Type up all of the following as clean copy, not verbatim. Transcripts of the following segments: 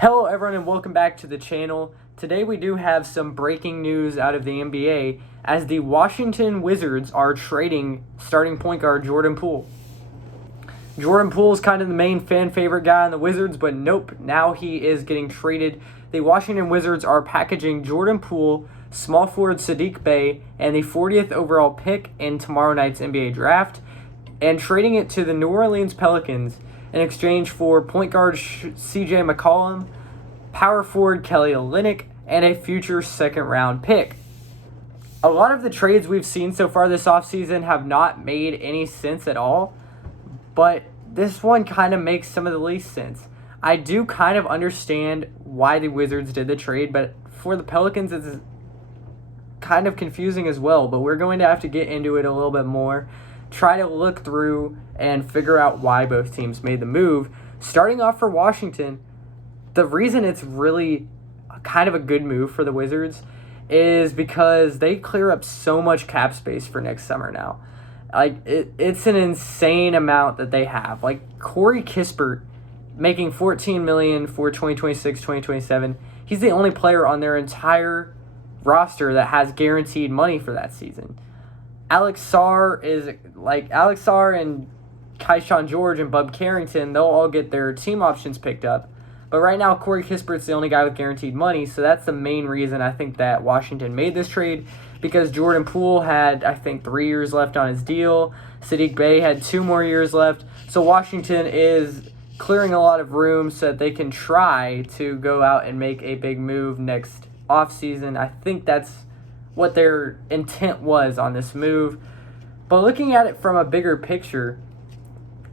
Hello everyone and welcome back to the channel. Today we do have some breaking news out of the NBA as the Washington Wizards are trading starting point guard Jordan Poole. Jordan Poole is kind of the main fan favorite guy on the Wizards, but nope, now he is getting traded. The Washington Wizards are packaging Jordan Poole, small forward Saddiq Bey, and the 40th overall pick in tomorrow night's NBA draft, and trading it to the New Orleans Pelicans in exchange for point guard CJ McCollum, power forward Kelly Olynyk, and a future second-round pick. A lot of the trades we've seen so far this offseason have not made any sense at all, but this one kind of makes some of the least sense. I do kind of understand why the Wizards did the trade, but for the Pelicans, it's kind of confusing as well, but we're going to have to get into it a little bit more, try to look through and figure out why both teams made the move. Starting off for Washington, the reason it's really kind of a good move for the Wizards is because they clear up so much cap space for next summer now. It's an insane amount that they have. Like Corey Kispert making $14 million for 2026-2027. He's the only player on their entire roster that has guaranteed money for that season. Alex Sarr and Keyshawn George and Bub Carrington, they'll all get their team options picked up. But right now, Corey Kispert's the only guy with guaranteed money, so that's the main reason I think that Washington made this trade, because Jordan Poole had, I think, 3 years left on his deal. Saddiq Bey had 2 more years left. So Washington is clearing a lot of room so that they can try to go out and make a big move next offseason. I think that's what their intent was on this move. But looking at it from a bigger picture,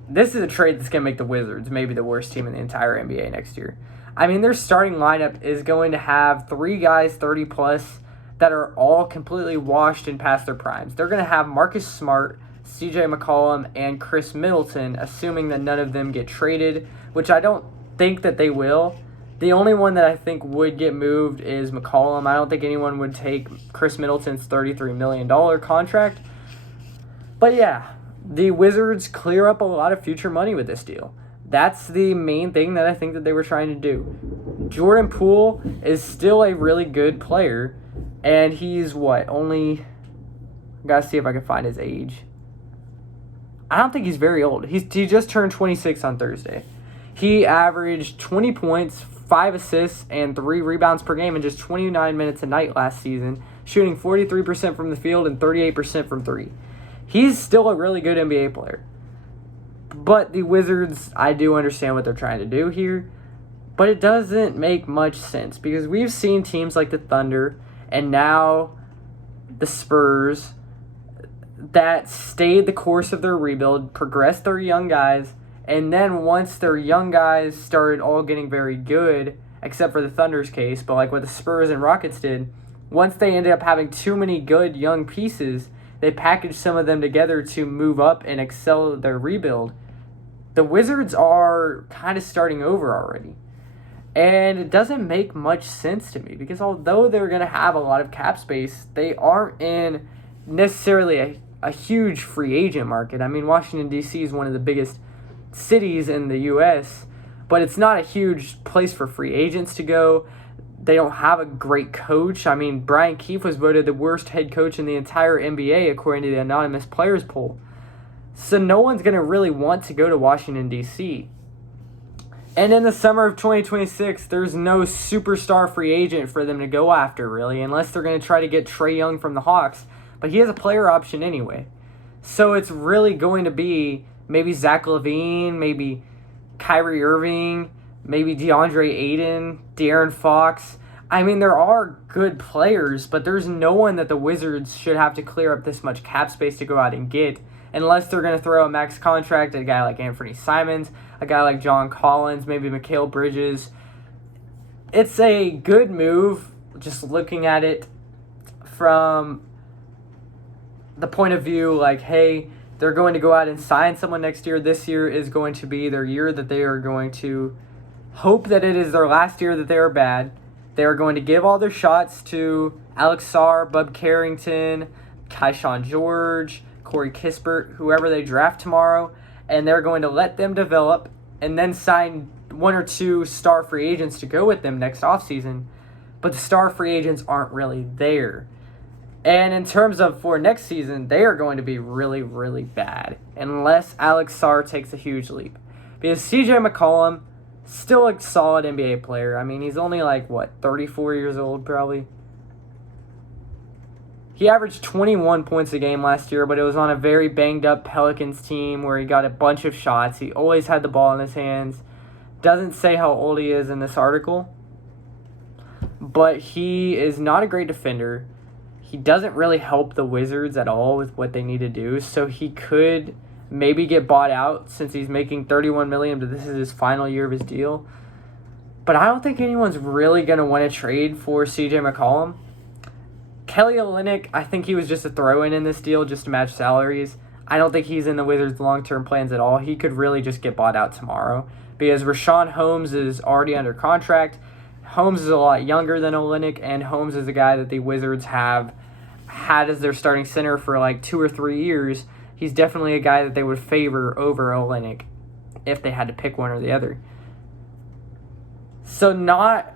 this is a trade that's going to make the Wizards maybe the worst team in the entire NBA next year. I mean, their starting lineup is going to have 3 guys 30-plus that are all completely washed and past their primes. They're going to have Marcus Smart, CJ McCollum, and Chris Middleton, assuming that none of them get traded, which I don't think that they will. The only one that I think would get moved is McCollum. I don't think anyone would take Chris Middleton's $33 million contract. But yeah, the Wizards clear up a lot of future money with this deal. That's the main thing that I think that they were trying to do. Jordan Poole is still a really good player, and he's only... I gotta see if I can find his age. I don't think he's very old. He just turned 26 on Thursday. He averaged 20 points, 5 assists, and 3 rebounds per game in just 29 minutes a night last season, shooting 43% from the field and 38% from 3. He's still a really good NBA player. But the Wizards, I do understand what they're trying to do here, but it doesn't make much sense because we've seen teams like the Thunder and now the Spurs that stayed the course of their rebuild, progressed their young guys, and then once their young guys started all getting very good, except for the Thunder's case, but like what the Spurs and Rockets did, once they ended up having too many good young pieces, they packaged some of them together to move up and excel their rebuild. The Wizards are kind of starting over already. And it doesn't make much sense to me because although they're going to have a lot of cap space, they aren't in necessarily a huge free agent market. I mean, Washington, D.C. is one of the biggest cities in the U.S., but it's not a huge place for free agents to go. They don't have a great coach. I mean, Brian Keefe was voted the worst head coach in the entire NBA according to the anonymous players poll. So no one's going to really want to go to Washington, D.C. And in the summer of 2026, there's no superstar free agent for them to go after, really, unless they're going to try to get Trae Young from the Hawks. But he has a player option anyway. So it's really going to be maybe Zach LaVine, maybe Kyrie Irving, maybe DeAndre Ayton, De'Aaron Fox. I mean, there are good players, but there's no one that the Wizards should have to clear up this much cap space to go out and get, unless they're going to throw a max contract at a guy like Anthony Simons, a guy like John Collins, maybe Mikal Bridges. It's a good move, just looking at it from the point of view like, hey, they're going to go out and sign someone next year. This year is going to be their year that they are going to hope that it is their last year that they are bad. They are going to give all their shots to Alex Sarr, Bub Carrington, Keyshawn George, Corey Kispert, whoever they draft tomorrow, and they're going to let them develop and then sign one or two star free agents to go with them next offseason, but the star free agents aren't really there. And in terms of for next season, they are going to be really, really bad unless Alex Sarr takes a huge leap. Because CJ McCollum, still a solid NBA player. I mean, he's only 34 years old probably. He averaged 21 points a game last year, but it was on a very banged-up Pelicans team where he got a bunch of shots. He always had the ball in his hands. Doesn't say how old he is in this article, but he is not a great defender. He doesn't really help the Wizards at all with what they need to do, so he could maybe get bought out since he's making $31 million, but this is his final year of his deal. But I don't think anyone's really going to want to trade for CJ McCollum. Kelly Olynyk, I think he was just a throw-in in this deal just to match salaries. I don't think he's in the Wizards' long-term plans at all. He could really just get bought out tomorrow because Rashawn Holmes is already under contract. Holmes is a lot younger than Olynyk, and Holmes is a guy that the Wizards have had as their starting center for 2 or 3 years. He's definitely a guy that they would favor over Olynyk if they had to pick one or the other. So not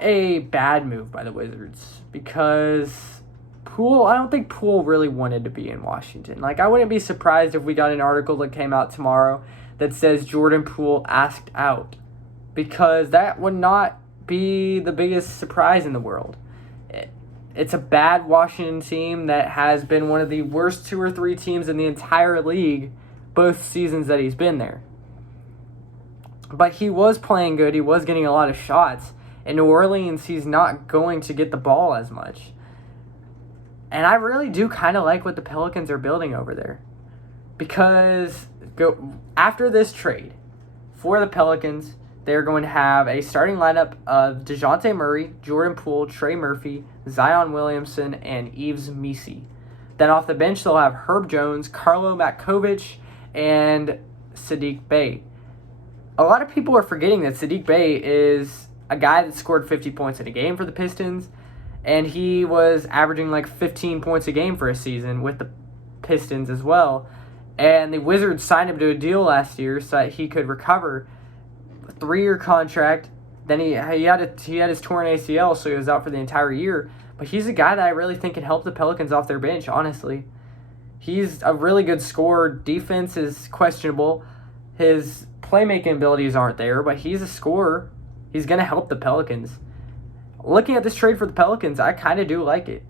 a bad move by the Wizards because Poole, I don't think Poole really wanted to be in Washington. I wouldn't be surprised if we got an article that came out tomorrow that says Jordan Poole asked out, because that would not be the biggest surprise in the world. It's a bad Washington team that has been one of the worst 2 or 3 teams in the entire league both seasons that he's been there. But he was playing good. He was getting a lot of shots. In New Orleans, he's not going to get the ball as much. And I really do kind of like what the Pelicans are building over there. Because after this trade for the Pelicans, they're going to have a starting lineup of DeJounte Murray, Jordan Poole, Trey Murphy, Zion Williamson, and Yves Missi. Then off the bench, they'll have Herb Jones, Carlo Matkovic, and Saddiq Bey. A lot of people are forgetting that Saddiq Bey is a guy that scored 50 points in a game for the Pistons, and he was averaging 15 points a game for a season with the Pistons as well. And the Wizards signed him to a deal last year so that he could recover. 3-year contract. Then he had his torn ACL, so he was out for the entire year. But he's a guy that I really think can help the Pelicans off their bench, honestly. He's a really good scorer. Defense is questionable. His playmaking abilities aren't there, but he's a scorer. He's going to help the Pelicans. Looking at this trade for the Pelicans, I kind of do like it.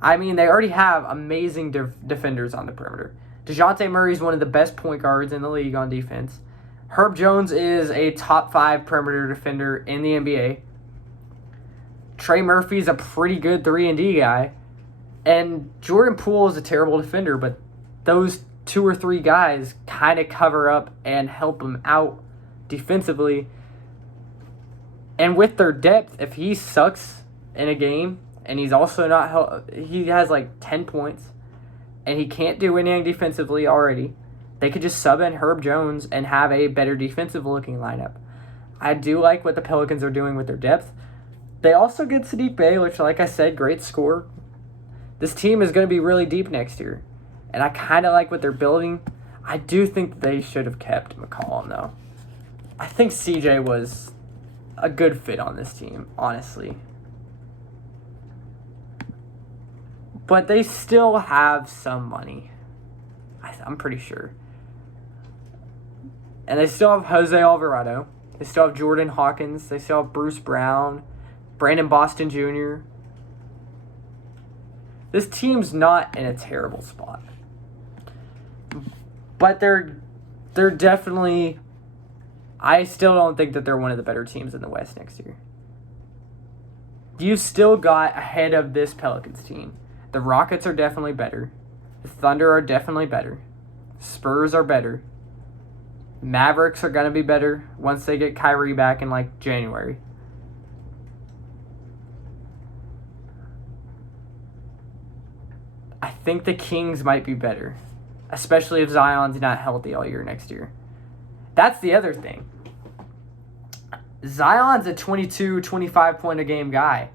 I mean, they already have amazing defenders on the perimeter. DeJounte Murray is one of the best point guards in the league on defense. Herb Jones is a top 5 perimeter defender in the NBA. Trey Murphy's a pretty good 3-and-D guy. And Jordan Poole is a terrible defender, but those 2 or 3 guys kind of cover up and help him out defensively. And with their depth, if he sucks in a game and he's also not he has 10 points and he can't do anything defensively already, they could just sub in Herb Jones and have a better defensive-looking lineup. I do like what the Pelicans are doing with their depth. They also get Saddiq Bey, which, like I said, great scorer. This team is going to be really deep next year, and I kind of like what they're building. I do think they should have kept McCollum, though. I think CJ was a good fit on this team, honestly. But they still have some money. I'm pretty sure. And they still have Jose Alvarado. They still have Jordan Hawkins. They still have Bruce Brown, Brandon Boston Jr. This team's not in a terrible spot. But they're definitely... I still don't think that they're one of the better teams in the West next year. You still got ahead of this Pelicans team. The Rockets are definitely better. The Thunder are definitely better. Spurs are better. Mavericks are going to be better once they get Kyrie back in January. I think the Kings might be better, especially if Zion's not healthy all year next year. That's the other thing. Zion's a 22, 25 point a game guy.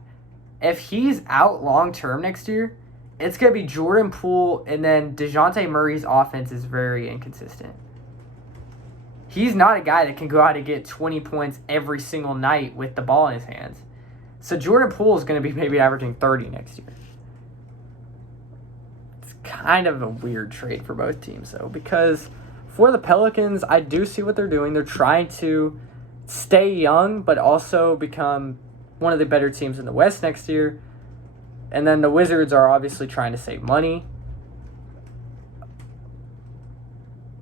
If he's out long term next year, it's going to be Jordan Poole, and then DeJounte Murray's offense is very inconsistent. He's not a guy that can go out and get 20 points every single night with the ball in his hands. So Jordan Poole is going to be maybe averaging 30 next year. It's kind of a weird trade for both teams, though, because for the Pelicans, I do see what they're doing. They're trying to stay young, but also become one of the better teams in the West next year. And then the Wizards are obviously trying to save money.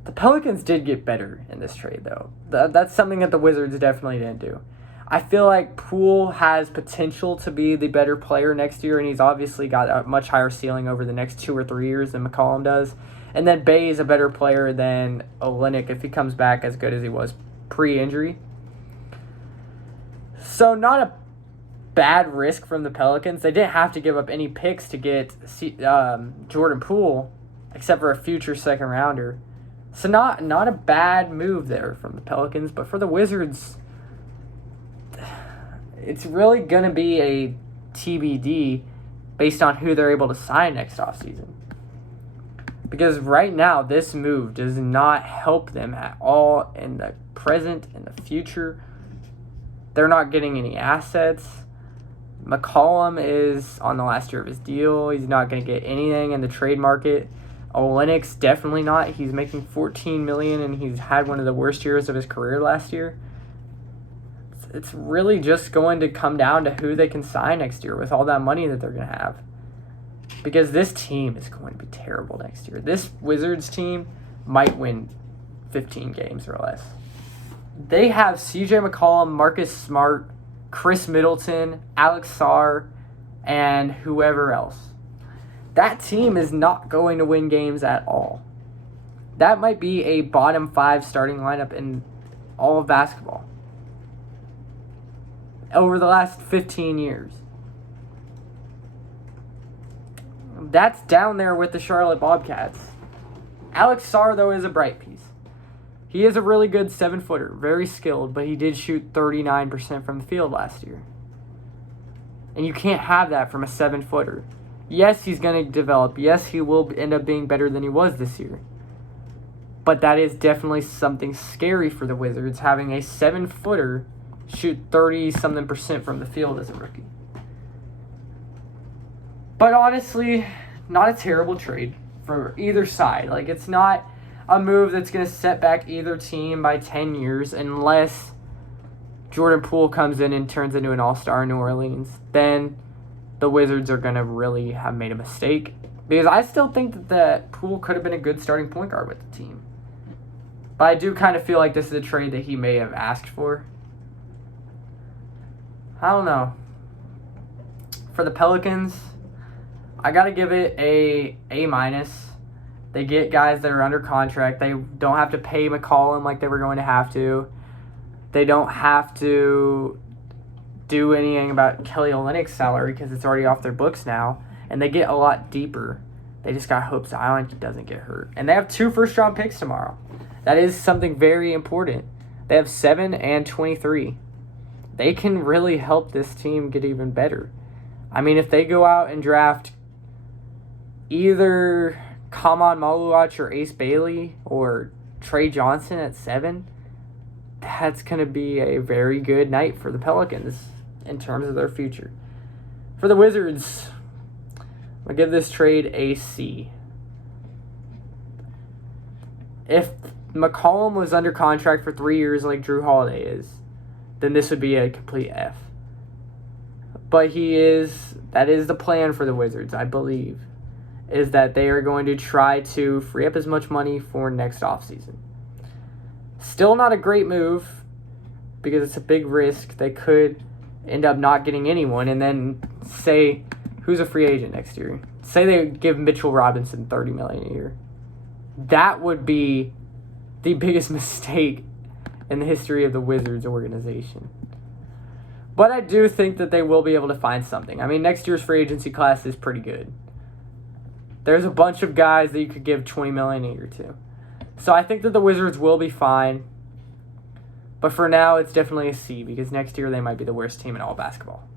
The Pelicans did get better in this trade, though. That's something that the Wizards definitely didn't do. I feel like Poole has potential to be the better player next year, and he's obviously got a much higher ceiling over the next 2 or 3 years than McCollum does. And then Bey is a better player than Olynyk if he comes back as good as he was pre-injury. So not a bad risk from the Pelicans. They didn't have to give up any picks to get Jordan Poole, except for a future second rounder. So not a bad move there from the Pelicans, but for the Wizards, it's really going to be a TBD based on who they're able to sign next offseason. Because right now, this move does not help them at all in the present and the future. They're not getting any assets. McCollum is on the last year of his deal. He's not going to get anything in the trade market. Olynyk's definitely not. He's making $14 million, and he's had one of the worst years of his career last year. It's really just going to come down to who they can sign next year with all that money that they're going to have. Because this team is going to be terrible next year. This Wizards team might win 15 games or less. They have CJ McCollum, Marcus Smart, Chris Middleton, Alex Sarr, and whoever else. That team is not going to win games at all. That might be a bottom 5 starting lineup in all of basketball over the last 15 years. That's down there with the Charlotte Bobcats. Alex Sarr, though, is a bright piece. He is a really good 7-footer, very skilled, but he did shoot 39% from the field last year. And you can't have that from a 7-footer. Yes, he's going to develop. Yes, he will end up being better than he was this year. But that is definitely something scary for the Wizards, having a 7-footer shoot 30-something% from the field as a rookie. But honestly, not a terrible trade for either side. Like, it's not a move that's going to set back either team by 10 years unless Jordan Poole comes in and turns into an all-star in New Orleans. Then the Wizards are going to really have made a mistake. Because I still think that Poole could have been a good starting point guard with the team. But I do kind of feel like this is a trade that he may have asked for. I don't know. For the Pelicans, I got to give it a A-. They get guys that are under contract. They don't have to pay McCollum like they were going to have to. They don't have to do anything about Kelly Olynyk's salary because it's already off their books now. And they get a lot deeper. They just got hopes Island doesn't get hurt. And they have 2 first-round picks tomorrow. That is something very important. They have 7 and 23. They can really help this team get even better. I mean, if they go out and draft either Kaman Maluach or Ace Bailey or Trey Johnson at 7, that's going to be a very good night for the Pelicans in terms of their future. For the Wizards, I'll give this trade a C. If McCollum was under contract for 3 years like Drew Holiday is, then this would be a complete F. But that is the plan for the Wizards, I believe, is that they are going to try to free up as much money for next offseason. Still not a great move because it's a big risk. They could end up not getting anyone and then say, who's a free agent next year? Say they give Mitchell Robinson $30 million a year. That would be the biggest mistake in the history of the Wizards organization. But I do think that they will be able to find something. I mean, next year's free agency class is pretty good. There's a bunch of guys that you could give $20 million a year to. So I think that the Wizards will be fine. But for now, it's definitely a C because next year they might be the worst team in all basketball.